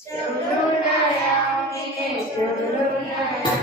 చెవులున్నాయా వినే చెవులున్నాయా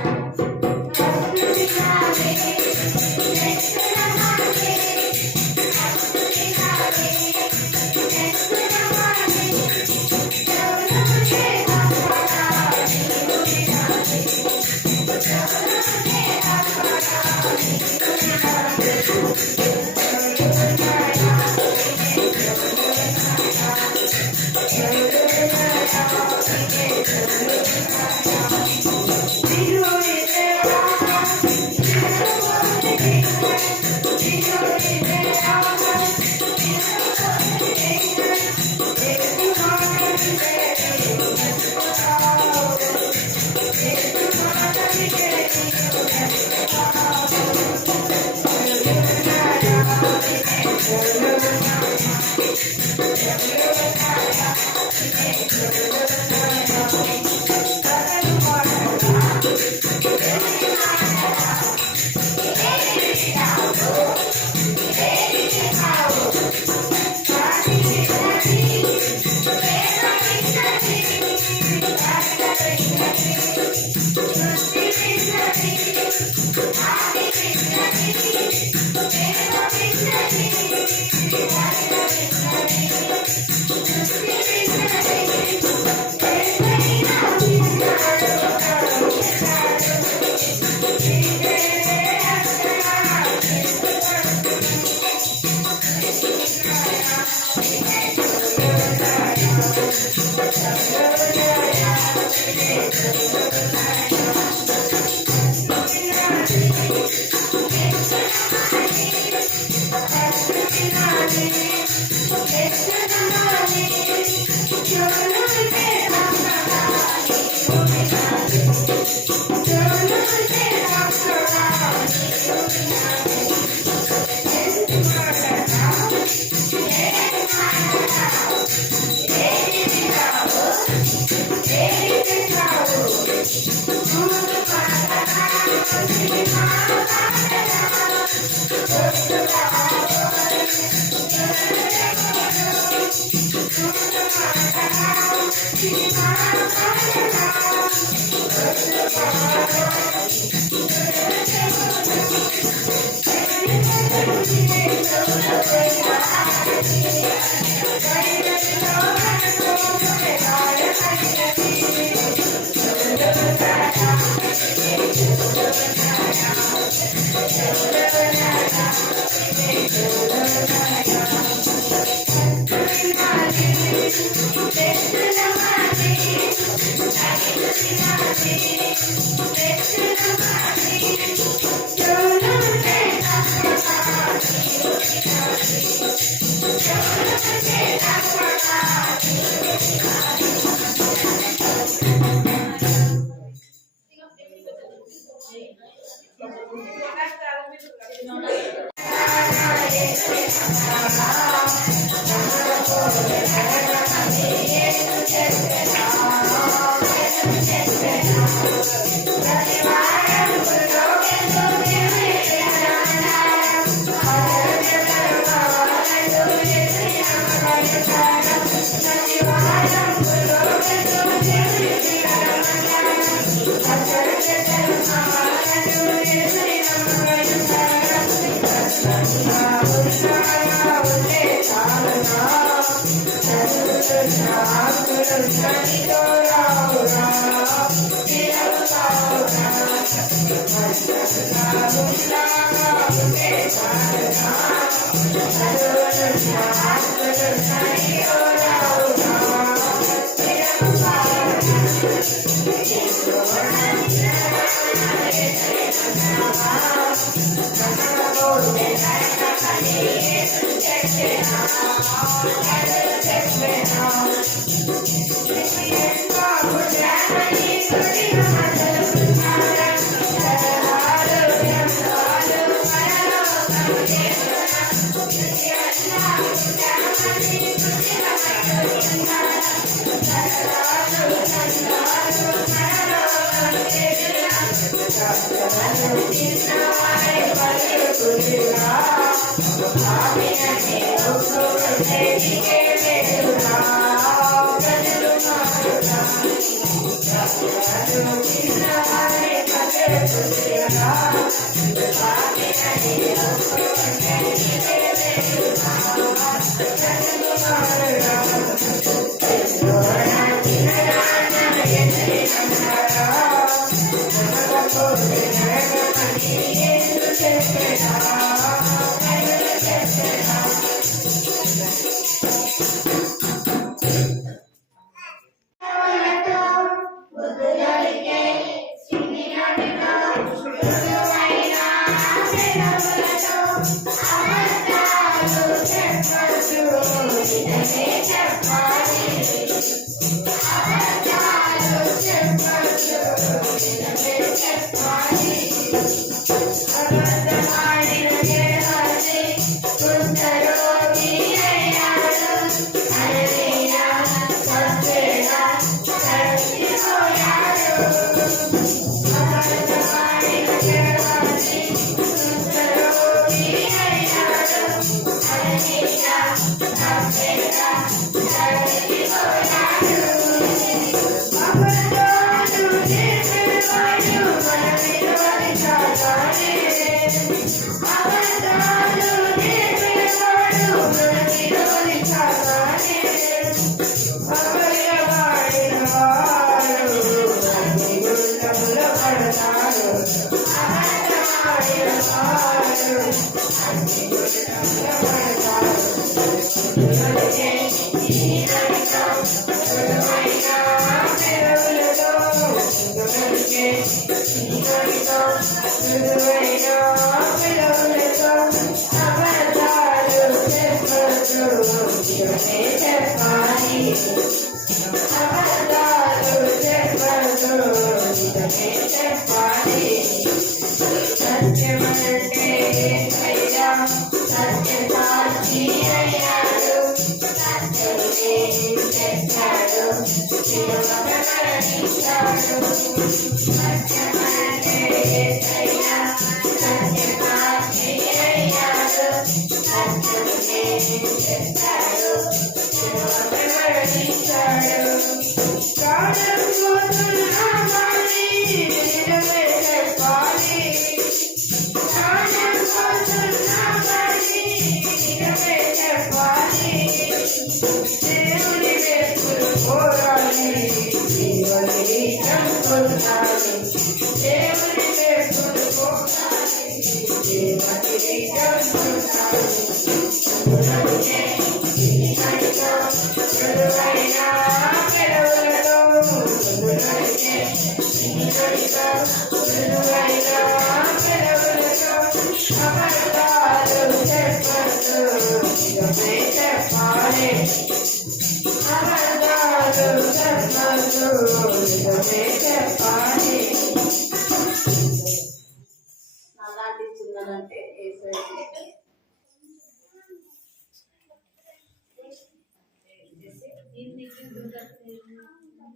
Thank you.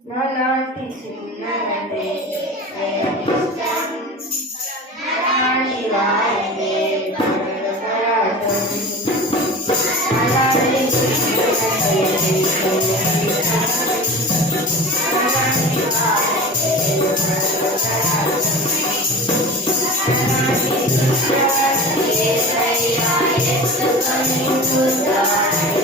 నాలాంటి చిన్నదే నాలాంటి వారిదే పరపరాటం నాలాంటి చిన్నదే నాలాంటి వారిదే పరపరాటం నాలాంటి చిన్నదే సయ్యా ఎత్తుకొని చూద్దామని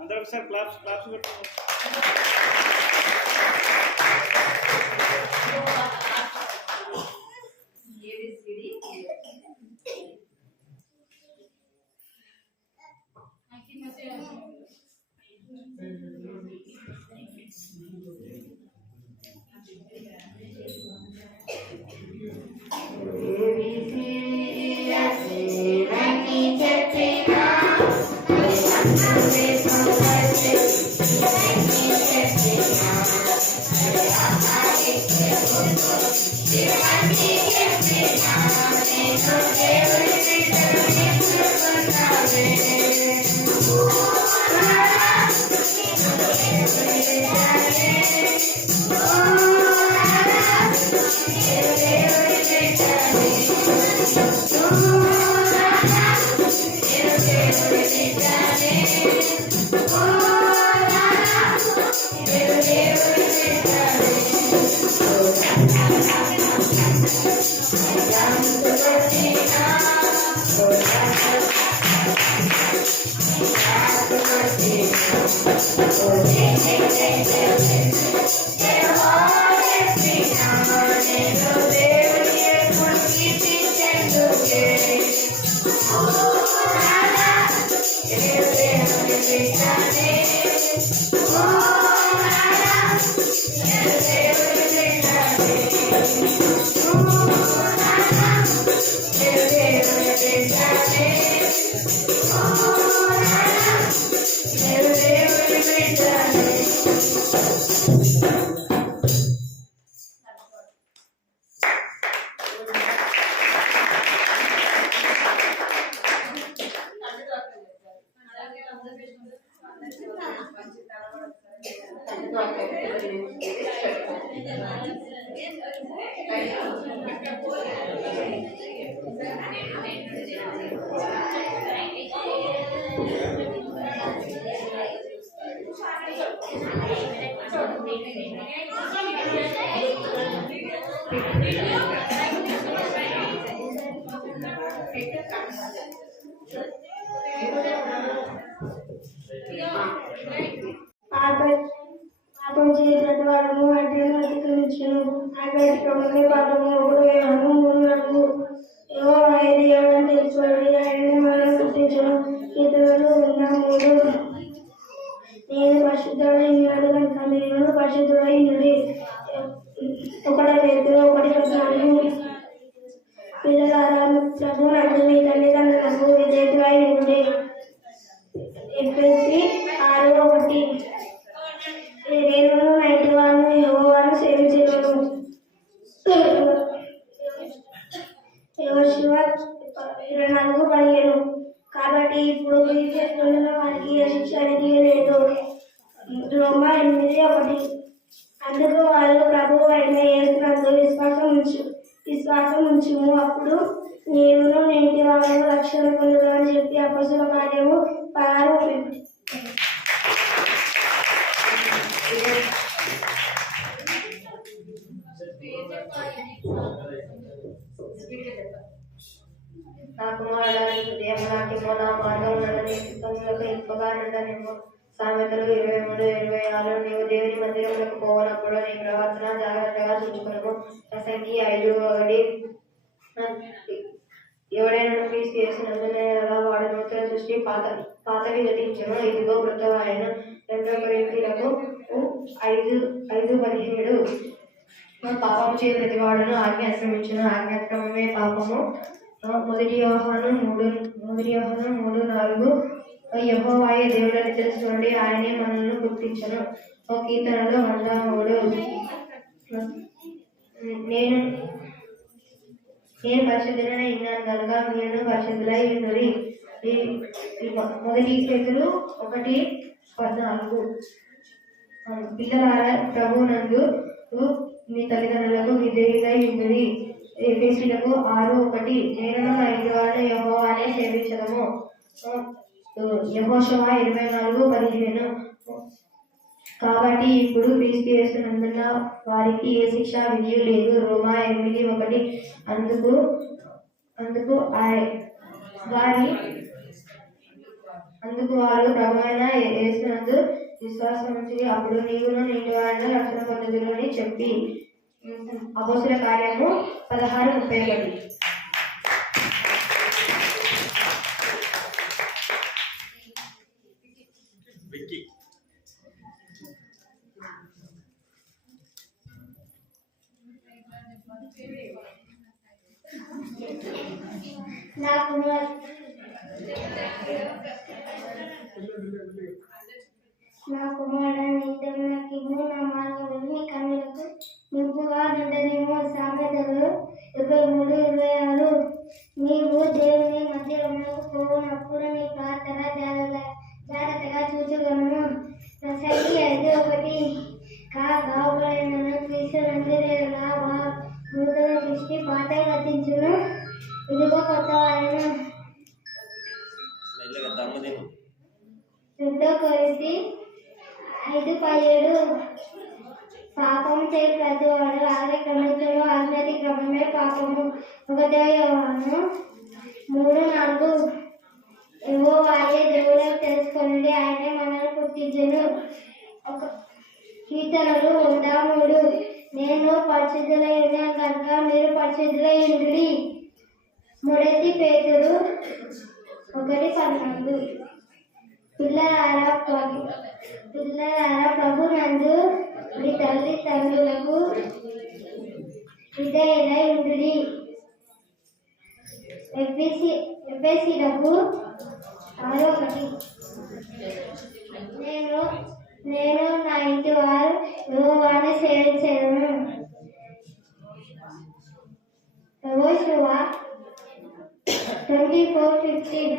అందరూ ఒకసారి క్లాప్స్ కొట్టుకోండి. పాపం చేసినట్టు వాడము అడ్డను అతిక్రమించను ఆకలి పాపము 3 ఏవో ఐదు ఎవరని తెలుసుకోండి ఆయన్ని మనం గుర్తించను ఇతరులు ఉన్న 3 నేను పరిశుద్ధుడైనాడు కనుక నేను పరిశుద్ధుడైనది 1 పేతురు 1:14 పిల్లలారా ప్రభు నందు మీ తల్లిదండ్రులకు విధేయులై ఉండి ఎఫెసీ 6:1 నేను నైతివాను యెహోవాను సేవించెదను యోషువ 24:15 కాబట్టి ఇప్పుడు మీరు చేస్తున్న వారికి ఏ శిక్ష అనేది లేదు రోమా 8:1 అందుకు వారు ప్రభువు అయిన యేసునందు విశ్వాసం ఉంచుము అప్పుడు నీవును నీటి వాళ్ళను రక్షణ పొందుతామని చెప్పి అపొస్తలుల కార్యము 6:50 నా కుమారుడు హృదయం నాకేమో నా మార్గం నడని ఇబ్బందులకు ఇంపగా నడనేమో సామెతలు 23:26 నీవు దేవుని మందిరంలోకి పోవనప్పుడు నీ ప్రవర్తన జాగ్రత్తగా చూసుకున్నాము ప్రసంగి 5:1 ఎవడైనా ఫీజు చేసినందున వాడు నూతన సృష్టి పాతవి గతించను ఇదిగో కృతమైన 2 కొరింథీయులకు 5:17 పాపము చే ప్రతివాడును ఆజ్ఞ అతిక్రమించును ఆజ్ఞాక్రమమే పాపము 1 యోహాను 3:4 యెహోవాయే దేవుడని తెలుసుకోండి ఆయనే మనల్ని గుర్తించను కీర్తనలో 103 నేను పరిశుద్ధులై ఉన్నాను కనుక మీరు పరిశుద్ధులై ఉండుడి 1 పేతురు 1:14 పిల్లలారా ప్రభువునందు మీ తల్లిదండ్రులకు విధేయులై ఉండుడి ఎఫెసీయులకు 6:1 నేను నా ఇంటి వారిని యెహోవానే సేవించదము యెహోషువ 24:15. కాబట్టి ఇప్పుడు క్రీస్తు యేసునందున్న వారికి ఏ శిక్ష విధి లేదు. రోమా 8:1. అందుకు వారు ప్రభువైన యేసునందు విశ్వాసం ఉంచి అప్పుడు నీవును నీటి వారిని రక్షణ పొందుదురు అని చెప్పి. అపోస్తుల కార్యము 16:31. నా కుమార్ నా కుమారుడు నా మార్గములు నీ కన్నులకు నింపుగా ఉండదేమో. సామెతలు 23:26. నీవు దేవుని మందిరములకు పోవునప్పుడు నీ ప్రార్థన జాగ్రత్తగా చూచుకొనుము. ప్రసంగి 5:1. కావులైనను క్రీస్తు నందున నూతన దృష్టి పాత గతించును, ఇదిగో కొత్త వారిను. 2 కొరింథీ 5:17. పాపము చే ప్రతివాడు ఆజ్ఞాపించును, ఆజ్ఞాతి క్రమమే పాపము. 1 యోహాను 3:4. యెహోవాయే దేవుడని తెలుసుకొనుడి, ఆయనే మనల్ని పుట్టించెను. కీర్తనలు 1:3. నేను పరిశుద్ధులై ఉన్నాను కనుక మీరు పరిశుద్ధులై ఉండుడి. 3 పేతురు 1:14. పిల్లలారా ప్రభు నందు మీ తల్లిదండ్రులకు విధేయులై ఉండుడి. ఎఫెసీయులకు 6:1. నేను నా ఇంటి వారు యెహోవాను సేవించెదము. యెహోషువ 24:15.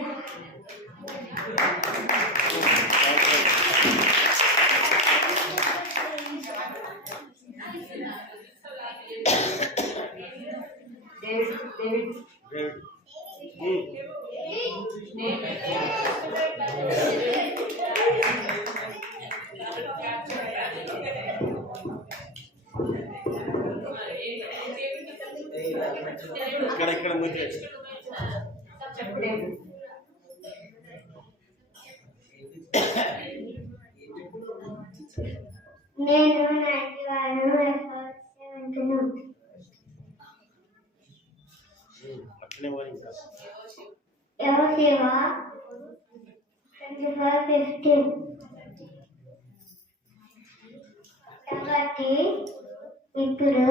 ఇక్కడ నేను నా ఇంటి వారిని వింటున్నాను. యెహోషువ 24:15. కాబట్టి ఇప్పుడు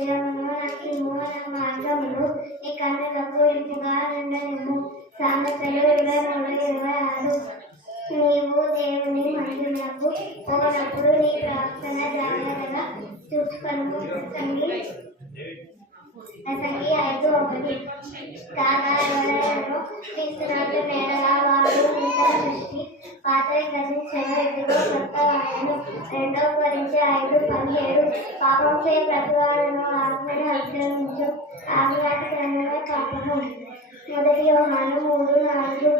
దేవుని మార్గములు నీ కన్నులకు ఇంపుగా ఉండనేమో. సామెతలు 23:26. నీవు దేవుని మందిరములకు పోనప్పుడు నీ ప్రార్థన జాగ్రత్తగా చూసుకొనుము. ప్రసంగి 5:1. కాగా ఎవరైనా క్రీస్తునందు నేడలా వారు నూతన సృష్టి, పాతవి గతించెను, ఇదిగో కొత్త వారెను. 2 కొరింథీ 5:17. పాపం చే ప్రతివాడును ఆజ్ఞను అనుసరించు, ఆజ్ఞాతి క్రమమే పాపము. 1 యోహాను 3:4.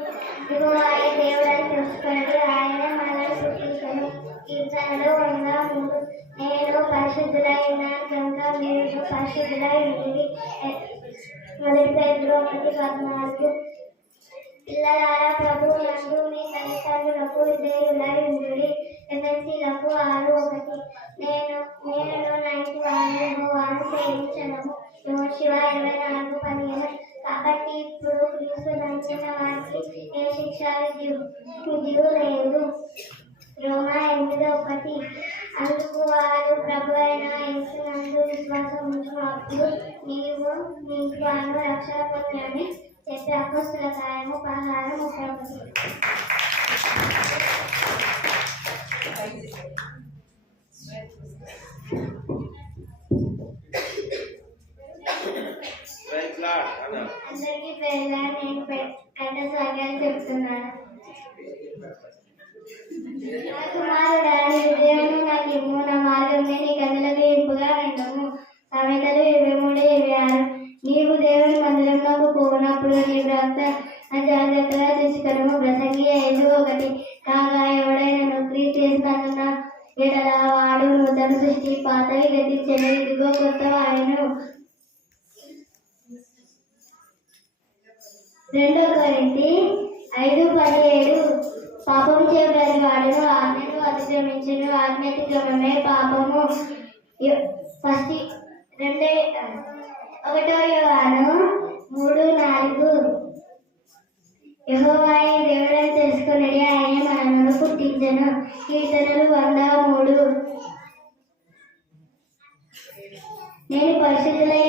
యెహోవాయే దేవుడని తెలుసుకొనుడి, ఆయనే మనల్ని పుట్టించెను. కీర్తనలు 103. నేను పరిశుద్ధులై ఉన్నాను కనుక మీరు పరిశుద్ధులై ఉండుడి. 1 పేతురు 1:14. పిల్లలారా ప్రభువు నందు మీ తల్లిదండ్రులకు విధేయులై ఉండుడి. ఎమ్మెల్సీలకు 6:1 నేను నైట్ వారు సేవించడము శివ 24:15 కాబట్టి ఇప్పుడు క్రీస్తు నంచిన వారికి ఏ శిక్ష విధియు లేదు. రోమా 8:1 అందుకు వారు ప్రభు అయిన యేసునందు విశ్వాసం ఉంచినప్పుడు నీకు వారు రక్షణ పొందని చెప్పి అపొస్తలుల కార్యము 16:31. అందరికీ పేరుగా నేను కంట స్వాగతం చెప్తున్నాను. నా కుమారుడా నీ హృదయమును నాకు ఇమ్ము, నా మార్గంలో నీ కన్నులకు ఇంపుగా విందుము. సామెతలు 23:26 నీవు దేవుని మందిరంలోకి పోనప్పుడు నీ ప్రవక్త జాగ్రత్తగా చూసుకొనుము. ప్రసంగి 5:1 కాగా ఎవడైనా క్రీస్తు యేసునందున్న ఎడల వాడు నూతన సృష్టి, పాతవి గతించెను, ఇదిగో కొత్తవాయెను. 2 కొరింథీ 5:17 పాపము చేయబడి వాడును ఆజ్ఞను అతిక్రమించును, ఆజ్ఞ అతిక్రమమే పాపము. 1 యోహాను 3:4 యెహోవాయే దేవుడని తెలుసుకొనుడి, ఆయనే మనలను పుట్టించెను. కీర్తనలు 103 నేను పరిశుద్ధులై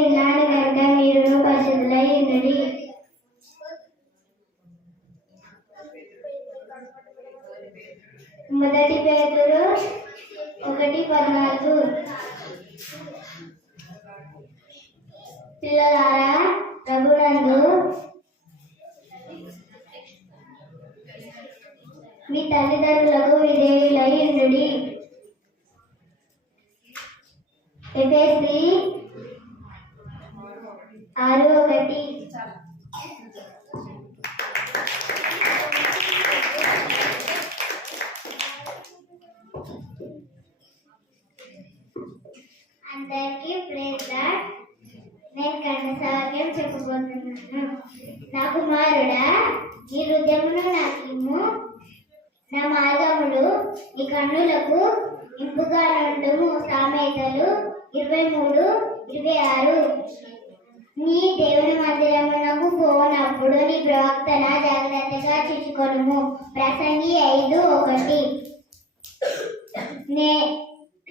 ఉన్నాను కనుక మీరును పరిశుద్ధులై ఉండుడి. మొదటి పేతురు 1:14 పిల్లలారా ప్రభునందు మీ తల్లిదండ్రులకు విధేయులై ఉండుడి. ఎఫెసీ 6:1 అందరికీ ప్రైజ్ లార్డ్. నేను కంఠసావాక్యం చెప్పబోతున్నాను. నా కుమారుడా నీ హృదయమును నాకు ఇమ్ము, నా మార్గములు నీ కన్నులకు ఇంపుగా నుండుము. సామెతలు 23:26 నీ దేవుని మందిరమునకు పోనప్పుడు నీ ప్రవక్తన జాగ్రత్తగా చూసుకొనుము. ప్రసంగి 5:1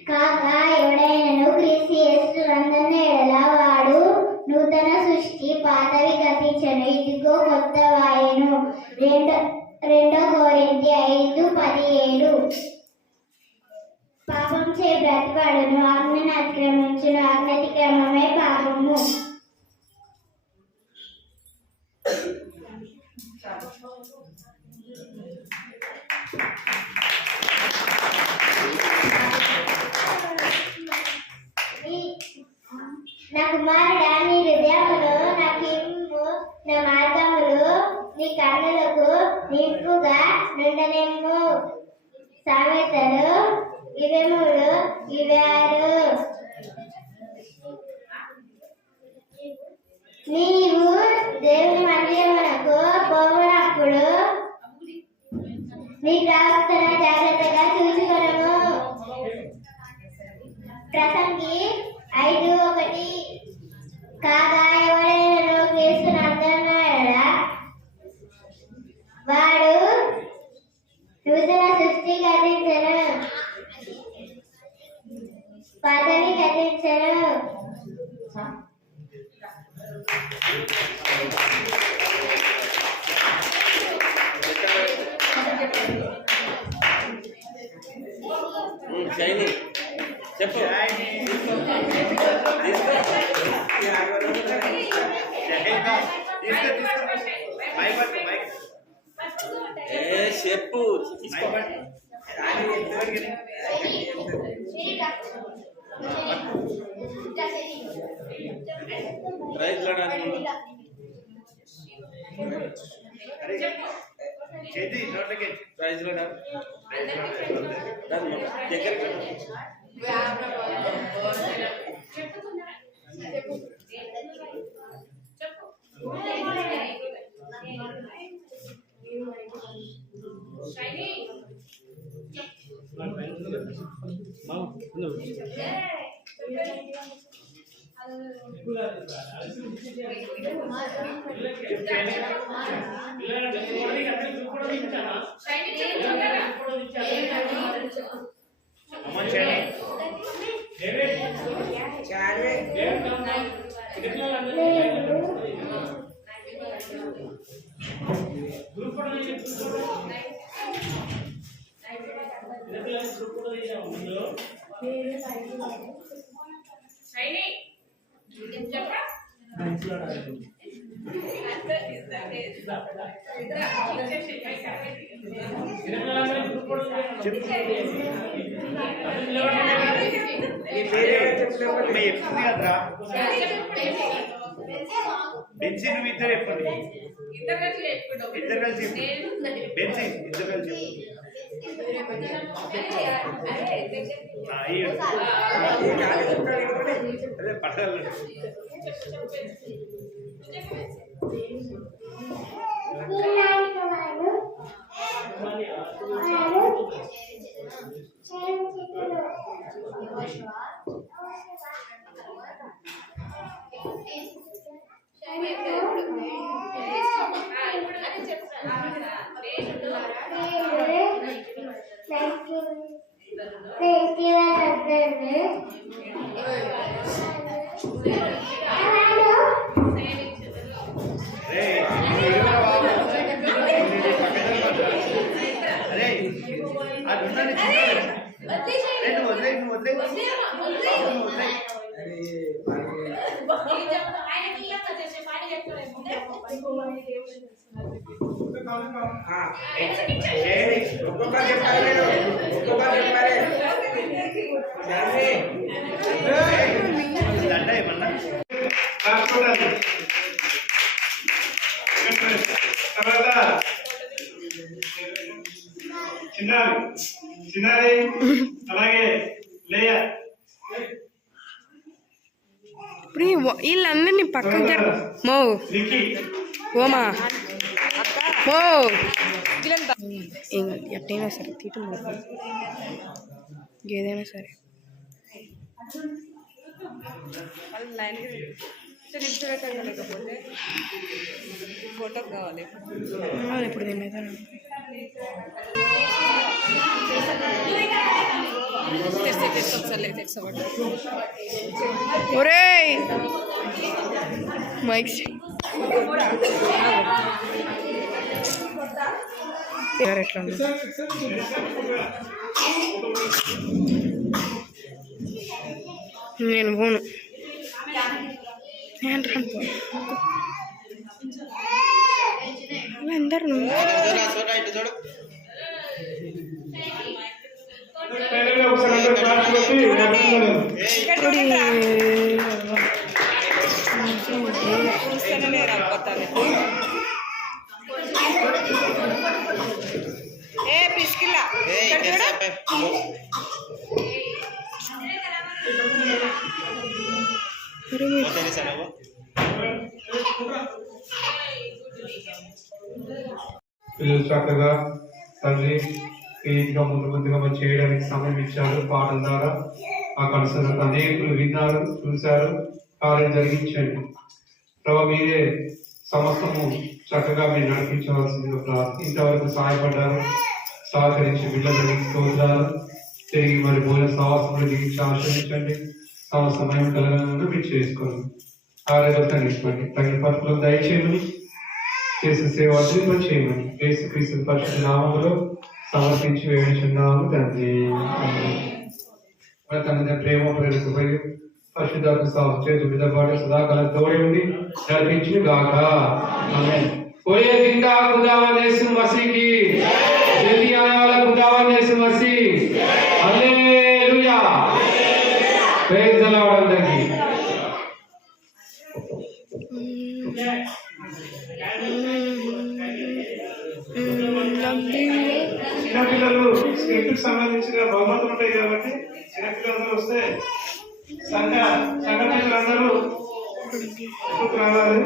కాగా ఎవడైనను క్రీస్తు యేసునందున్న ఎడల వాడు నూతన సృష్టి, పాతవి గతించెను, ఇదిగో కొత్తవాయెను. 2 కొరింథీ 5:17 పాపం చే బ్రతివాడును, ఆజ్ఞను అతిక్రమించును, ఆజ్ఞ అతిక్రమమే పాపము. నా కుమారుడా నీ హృదయములో నాకు ఇమ్ము, నా మార్గములు నీ కన్నులకు నింపుగా నుండనేమో. సామెతలు 23:26 నీవు దేవుని మందిరమునకు పోవునప్పుడు నీ ప్రవక్తన జాగ్రత్తగా చూసుకొనుము. ప్రసంగి 5:1 కాగా ఎవడైనా క్రీస్తునందున్న ఎడల వాడు నూతన సృష్టి గతించెను, పాతవి గతించెను. చెప్పు చెప్పు ప్రైజ్ దగ్గరికి అమ్మ చేయండి. చెప్తుంది కదరా బెంచి నువ్వు ఇద్దరు చెప్పండి. ఇద్దరు కలిసి బెంచి ఇద్దరు కలిసి అదే పట్టాలి. ఒక్కొక్కరు చెప్పాలి, దండ ఏమన్నా తర్వాత చిన్నారి అలాగే లేయ ఇప్పుడు వీళ్ళందరినీ పక్కన మో ఓమా మో ఎట్టయినా సరే తీయటం ఏదైనా సరే ఫోటో కావాలి ఇప్పుడు దీని మీద ఒరే మైక్ ఎట్లా ఉంది నేను పోను నేను రాను అందరు చూస్తేనే రాకపోతాను ఏ పిసికిల్లా పిల్లలు చక్కగా తండ్రి ప్రీతిగా ముందుగా చేయడానికి సమయం ఇచ్చారు. పాటల ద్వారా ఆ కలుసులకు అనేకులు విన్నారు, చూశారు, కార్యం జరిగించండి. ప్రభావ మీరే సమస్తము చక్కగా మీరు నడిపించవలసిందిగా ప్రార్థన. ఇంతవరకు సహాయపడ్డారు, సహకరించి బిడ్డలు స్తోత్రాలు. తిరిగి మరి భోజన సహవాసంలో దిగించి ఆశ్రయించండి. సమయం కలగాలని మీరు చేసుకోండి. ఆరోగ్యం ఇవ్వండి, తగిన పట్టులకు దయచేయమని, చేసే సేవ అద్భుతం చేయమని యేసుక్రీస్తు పరిశుద్ధ నామములో సమర్పించి వేడుచున్నాము తండ్రి. మన తండ్రి ప్రేమ ప్రేరకుపై పరిశుద్ధాత్మ చేతు విధపాటు సదాకాలం తోడి ఉండి నడిపించును గాక. ఆమేన్. कोई जिंदा खुदावन यीशु मसीह की, जल्दी आने वाला खुदावन यीशु मसीह, हालेलुया, प्रेज द लॉर्ड అందరికీ. చిన్నపిల్లలు స్కిల్కి సంబంధించిన బహుమతులు ఉంటాయి కాబట్టి చిన్నపిల్లలందరూ వస్తే సంఘ పిల్లలందరూ రావాలి.